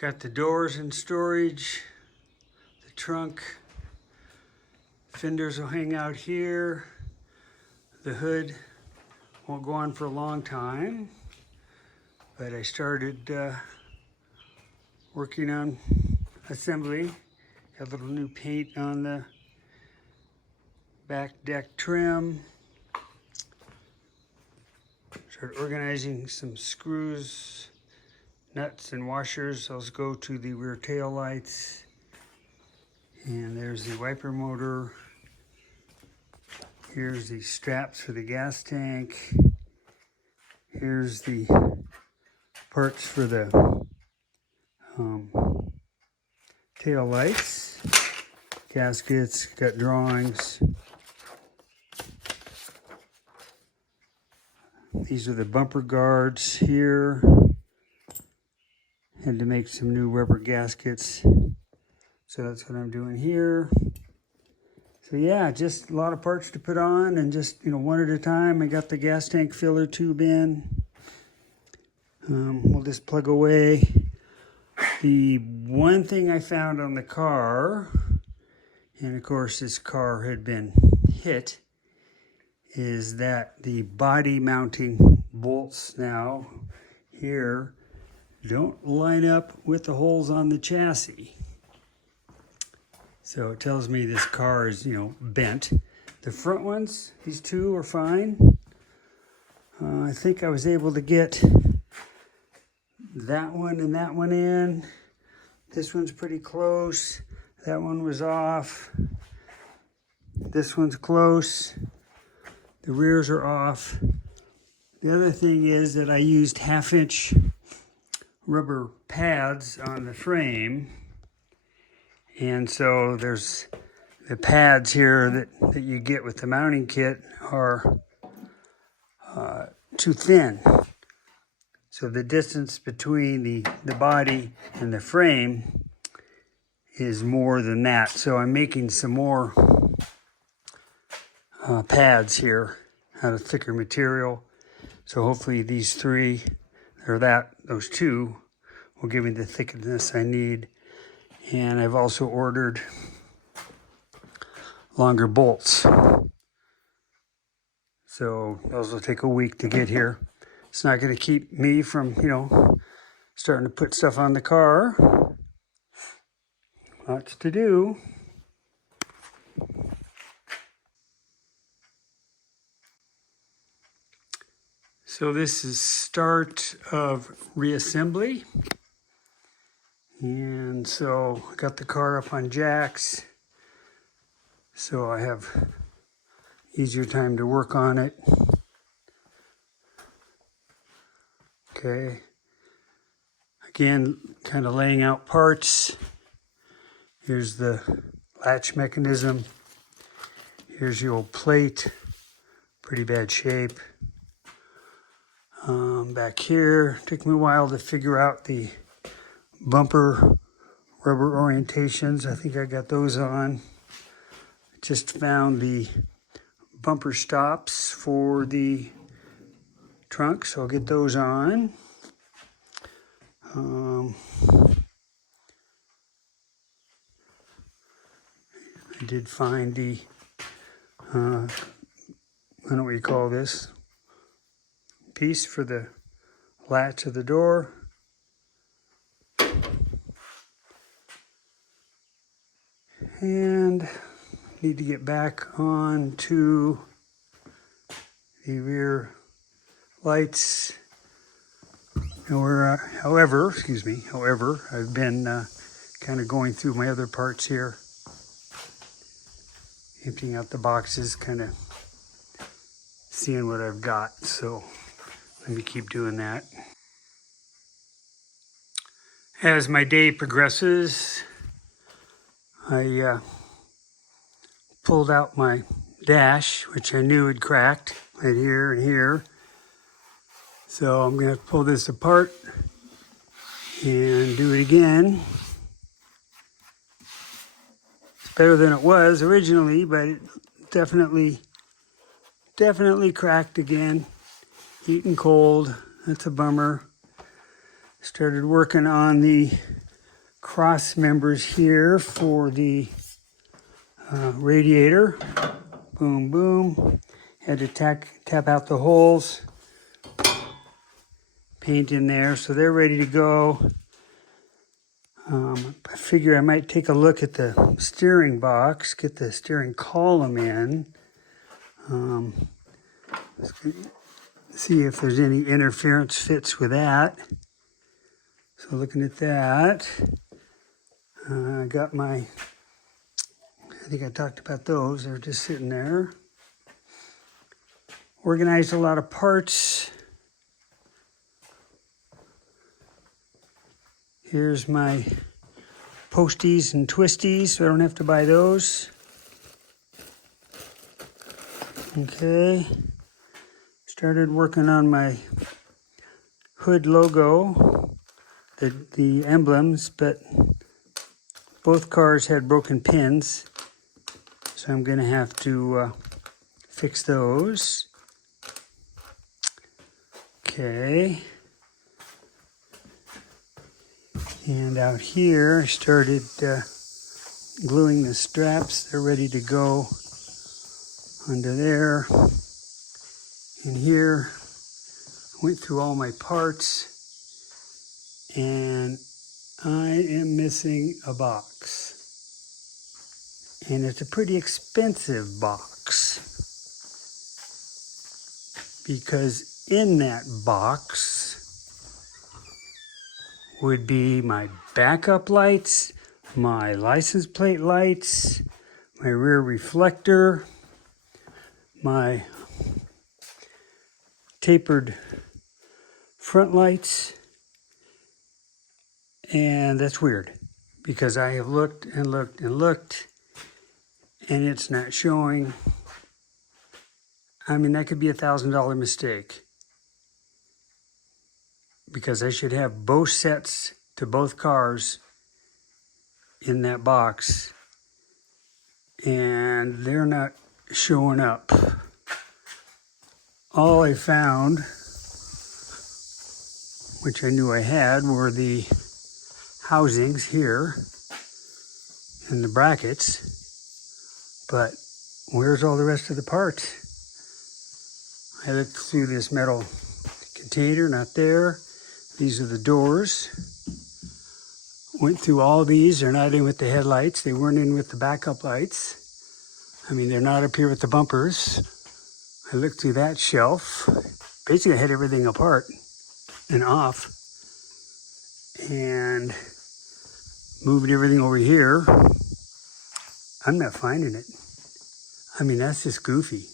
Got the doors in storage, the trunk, fenders will hang out here. The hood won't go on for a long time, but I started working on assembly. Got a little new paint on the back deck trim. Started organizing some screws, nuts and washers. Let's go to the rear tail lights. And there's the wiper motor. Here's the straps for the gas tank. Here's the parts for the tail lights. Gaskets, got drawings. These are the bumper guards here. Had to make some new rubber gaskets. So that's what I'm doing here. So yeah, just a lot of parts to put on and just, one at a time. I got the gas tank filler tube in. We'll just plug away. The one thing I found on the car, and of course this car had been hit, is that the body mounting bolts now here don't line up with the holes on the chassis. So it tells me this car is, bent. The front ones, these two are fine. I think I was able to get that one and that one in. This one's pretty close. That one was off. This one's close. The rears are off. The other thing is that I used 1/2-inch rubber pads on the frame. And so there's the pads here that you get with the mounting kit are too thin. So the distance between the body and the frame is more than that. So I'm making some more pads here out of thicker material. So hopefully these three, or those two, will give me the thickness I need. And I've also ordered longer bolts. So those will take a week to get here. It's not going to keep me from, starting to put stuff on the car. Lots to do. So this is start of reassembly. And so I got the car up on jacks. So I have easier time to work on it. Okay. Again, kind of laying out parts. Here's the latch mechanism. Here's the old plate. Pretty bad shape. Back here, took me a while to figure out the bumper rubber orientations. I think I got those on. Just found the bumper stops for the trunk, so I'll get those on. I did find the, I don't know what you call this, piece for the latch of the door. And need to get back on to the rear lights. However, I've been kind of going through my other parts here, emptying out the boxes, kind of seeing what I've got. So let me keep doing that. As my day progresses, I pulled out my dash, which I knew had cracked right here and here. So I'm going to pull this apart and do it again. It's better than it was originally, but it definitely cracked again. Heat and cold, that's a bummer. Started working on the cross members here for the radiator. Boom, boom. Had to tap out the holes. Paint in there, so they're ready to go. I figure I might take a look at the steering box, get the steering column in. See if there's any interference fits with that. So looking at that, I got I think I talked about those. They're just sitting there. Organized a lot of parts. Here's my posties and twisties, so I don't have to buy those. Okay. Started working on my hood logo, the emblems, but both cars had broken pins, so I'm going to have to fix those. Okay. And out here, I started gluing the straps. They're ready to go under there. And here, I went through all my parts, and I am missing a box. And it's a pretty expensive box, because in that box would be my backup lights, my license plate lights, my rear reflector, my tapered front lights. And that's weird, because I have looked and looked and looked, and it's not showing. I mean, that could be $1,000 mistake, because I should have both sets to both cars in that box, and they're not showing up. All I found, which I knew I had, were the housings here and the brackets, but where's all the rest of the parts? I looked through this metal container, not there. These are the doors. Went through all these. They're not in with the headlights. They weren't in with the backup lights. I mean, they're not up here with the bumpers. I looked through that shelf. Basically, I had everything apart and off. And moved everything over here. I'm not finding it. I mean, that's just goofy.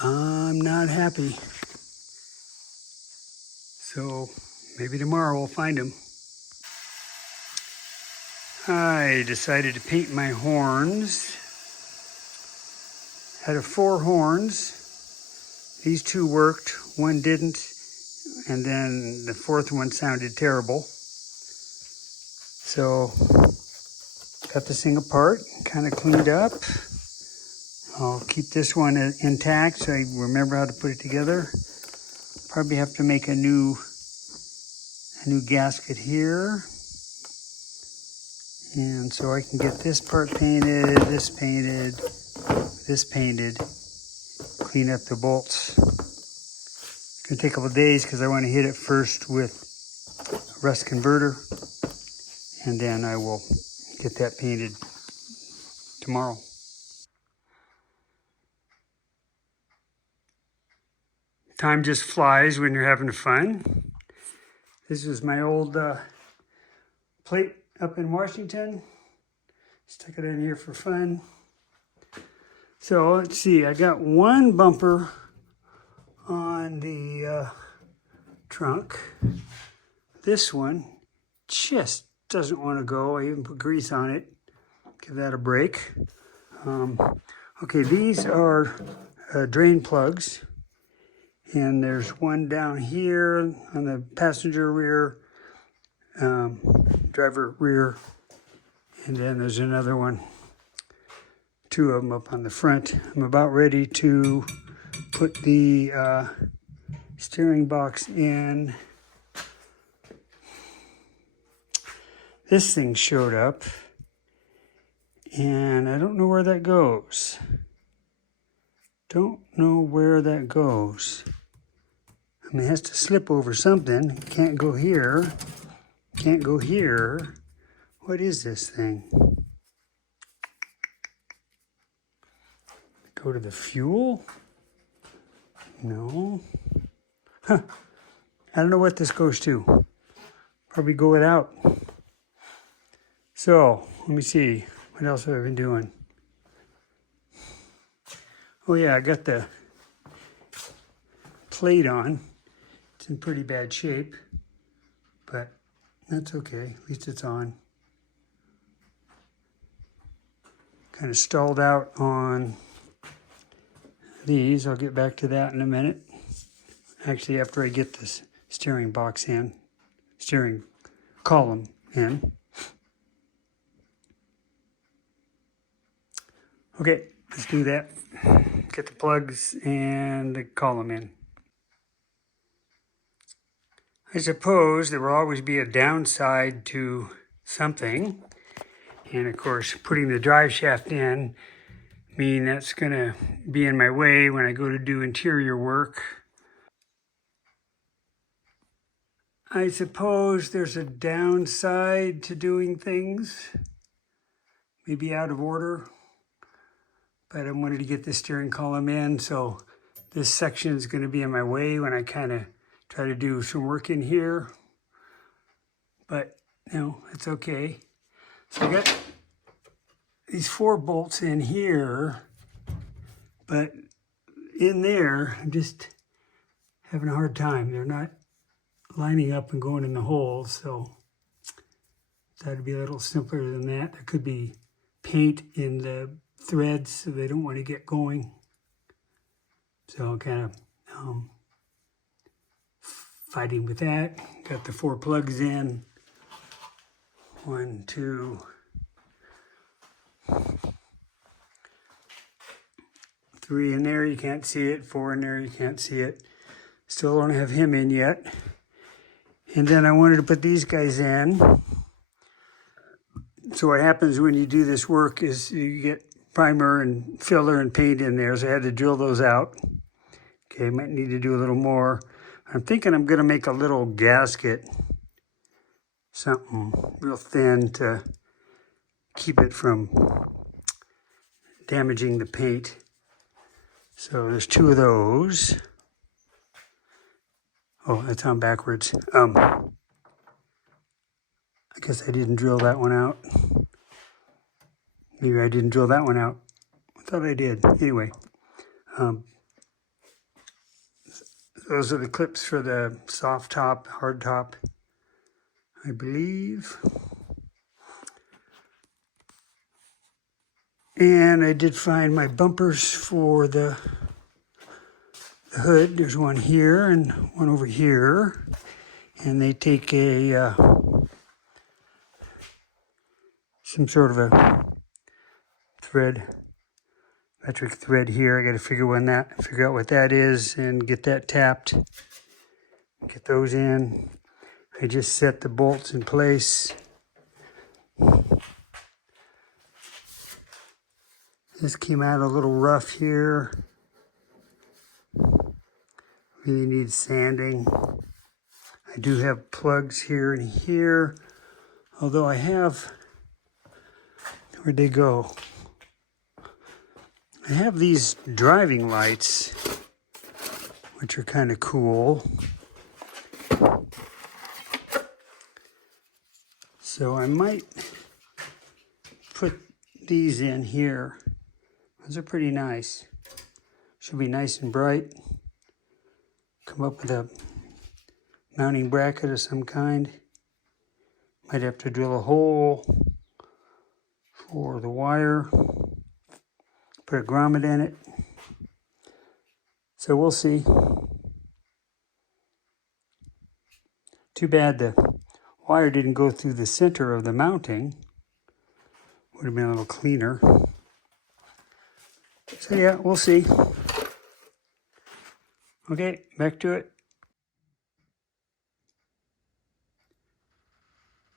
I'm not happy. So maybe tomorrow we'll find them. I decided to paint my horns. Had 4 horns. These 2 worked, 1 didn't, and then the 4th one sounded terrible. So got this thing apart, kind of cleaned up. I'll keep this one intact so I remember how to put it together. Probably have to make a new gasket here. And so I can get this part painted, this painted, this painted, clean up the bolts. It's gonna take a couple of days because I want to hit it first with a rust converter, and then I will get that painted tomorrow. Time just flies when you're having fun. This is my old plate up in Washington. Stuck it in here for fun. So let's see, I got 1 bumper on the trunk. This one just doesn't want to go. I even put grease on it. Give that a break. Okay, these are drain plugs. And there's one down here on the passenger rear, driver rear, and then there's another one, 2 of them up on the front. I'm about ready to put the steering box in. this thing showed up, and I don't know where that goes. Don't know where that goes. I mean, it has to slip over something. Can't go here. Can't go here. What is this thing? Go to the fuel? No. Huh. I don't know what this goes to. Probably go without. So, let me see. What else have I been doing? Oh yeah, I got the plate on. It's in pretty bad shape, but that's okay. At least it's on. Kind of stalled out on these. I'll get back to that in a minute. Actually, after I get this steering column in. Okay, let's do that. Get the plugs and the column in. I suppose there will always be a downside to something. And of course, putting the drive shaft in, that's going to be in my way when I go to do interior work. I suppose there's a downside to doing things, maybe out of order, but I wanted to get the steering column in, so this section is going to be in my way when I kind of try to do some work in here, but it's okay. So I got these 4 bolts in here, but in there, I'm just having a hard time. They're not lining up and going in the holes, so that'd be a little simpler than that. There could be paint in the threads, so they don't want to get going. So I'm kind of fighting with that. Got the 4 plugs in. 1, 2, 3 in there, you can't see it. 4 in there, you can't see it. Still don't have him in yet. And then I wanted to put these guys in. So what happens when you do this work is you get primer and filler and paint in there. So I had to drill those out. Okay, might need to do a little more. I'm thinking I'm going to make a little gasket. Something real thin to keep it from damaging the paint. So there's 2 of those. Oh, that's on backwards. I guess I didn't drill that one out. Maybe I didn't drill that one out. I thought I did. Anyway, those are the clips for the soft top, hard top, I believe. And I did find my bumpers for the hood. There's one here and one over here. And they take some sort of a thread, metric thread here. I got to figure out what that is and get that tapped. Get those in. I just set the bolts in place. This came out a little rough here. Really needs sanding. I do have plugs here and here, although I have, where'd they go? I have these driving lights, which are kind of cool. So I might put these in here. Those are pretty nice. Should be nice and bright. Come up with a mounting bracket of some kind. Might have to drill a hole for the wire. Put a grommet in it. So we'll see. Too bad the wire didn't go through the center of the mounting. Would have been a little cleaner. So yeah, we'll see. Okay, back to it.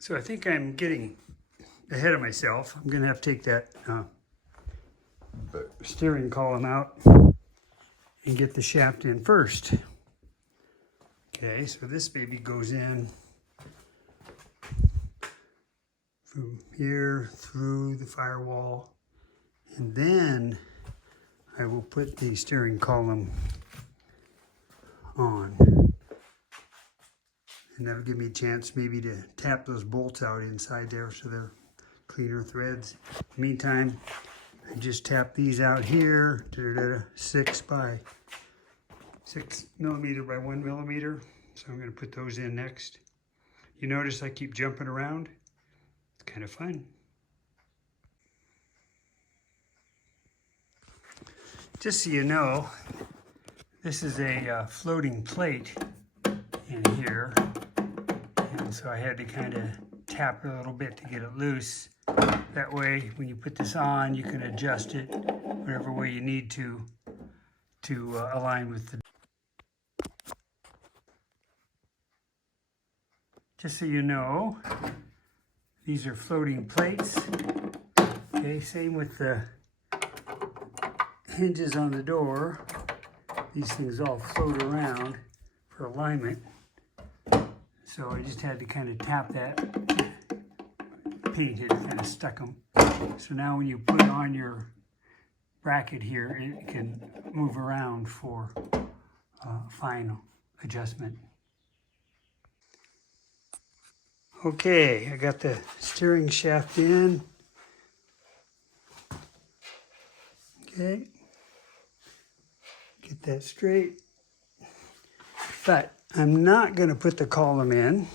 So I think I'm getting ahead of myself. I'm gonna have to take that steering column out and get the shaft in first. Okay, so this baby goes in from here through the firewall, and then I will put the steering column on. And that'll give me a chance maybe to tap those bolts out inside there so they're cleaner threads. Meantime, I just tap these out here, 6 millimeter by 1 millimeter. So I'm gonna put those in next. You notice I keep jumping around? It's kind of fun. Just so you know, this is a floating plate in here. And so I had to kind of tap it a little bit to get it loose. That way, when you put this on, you can adjust it whatever way you need to align with the. Just so you know, these are floating plates. Okay, same with the hinges on the door. These things all float around for alignment. So I just had to kind of tap that. Paint had kind of stuck them. So now when you put on your bracket here, it can move around for final adjustment. Okay, I got the steering shaft in. Okay, get that straight. But I'm not going to put the column in.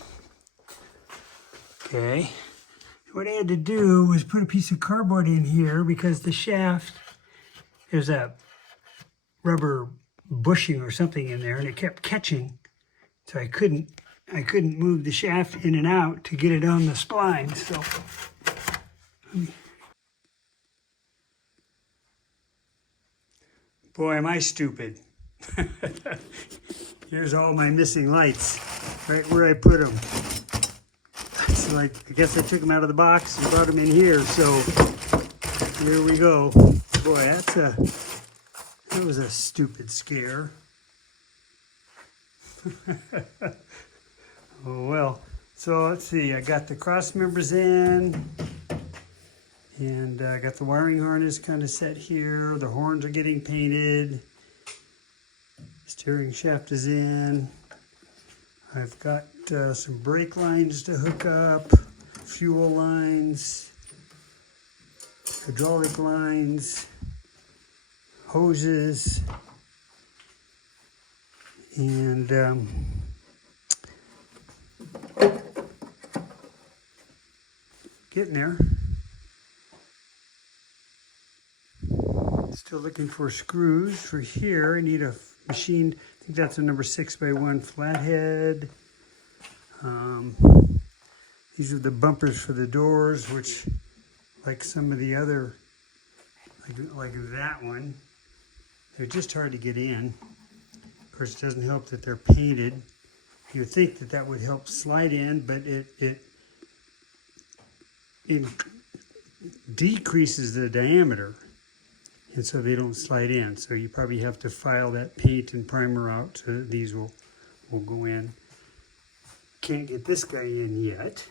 Okay, what I had to do was put a piece of cardboard in here because the shaft, there's a rubber bushing or something in there and it kept catching. So I couldn't move the shaft in and out to get it on the spline. So boy, am I stupid. Here's all my missing lights, right where I put them. It's like, I guess I took them out of the box and brought them in here, so here we go. Boy, that was a stupid scare. Oh well, so let's see, I got the cross members in, and I got the wiring harness kind of set here. The horns are getting painted. Steering shaft is in. I've got some brake lines to hook up, fuel lines, hydraulic lines, hoses, and getting there. Still looking for screws for here. I need a machined, I think that's a number 6x1 flathead. These are the bumpers for the doors, which, like some of the other, like that one, they're just hard to get in. Of course, it doesn't help that they're painted. You would think that that would help slide in, but it decreases the diameter, and so they don't slide in. So you probably have to file that paint and primer out so that these will go in. Can't get this guy in yet.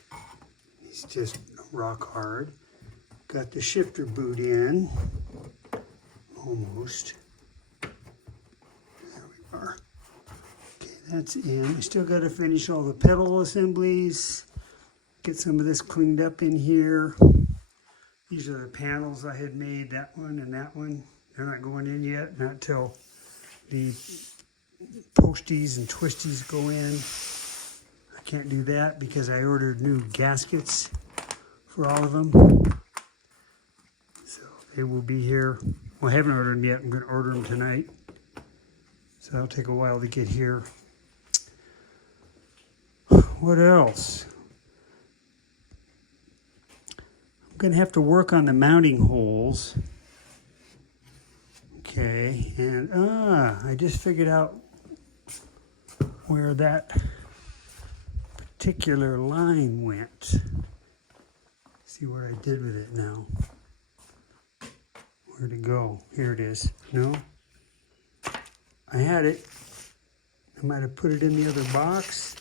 He's just rock hard. Got the shifter boot in. Almost. There we are. Okay, that's in. We still got to finish all the pedal assemblies. Get some of this cleaned up in here. These are the panels I had made, that one and that one. They're not going in yet, not till the posties and twisties go in. I can't do that because I ordered new gaskets for all of them. So they will be here. Well, I haven't ordered them yet. I'm going to order them tonight. So that'll take a while to get here. What else? I'm going to have to work on the mounting holes. Okay, and I just figured out where that particular line went. See what I did with it now. Where'd it go? Here it is. No? I had it. I might have put it in the other box.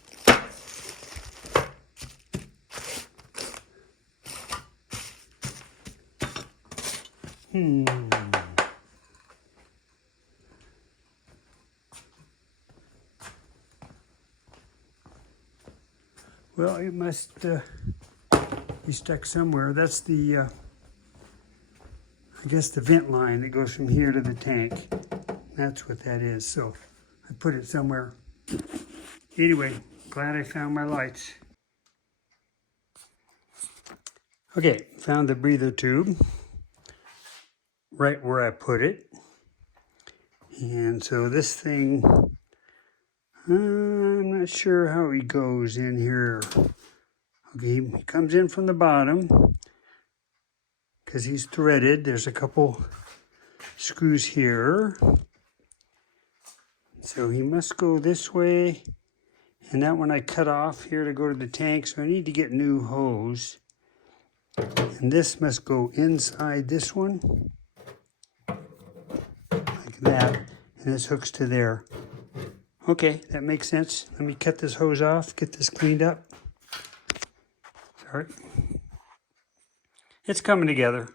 Well, it must be stuck somewhere. That's the, I guess the vent line that goes from here to the tank. That's what that is. So I put it somewhere. Anyway, glad I found my lights. Okay, found the breather tube right where I put it. And so this thing, I'm not sure how he goes in here. Okay, he comes in from the bottom because he's threaded. There's a couple screws here. So he must go this way. And that one I cut off here to go to the tank. So I need to get new hose. And this must go inside this one. Like that. And this hooks to there. Okay, that makes sense. Let me cut this hose off, get this cleaned up. Sorry. It's coming together.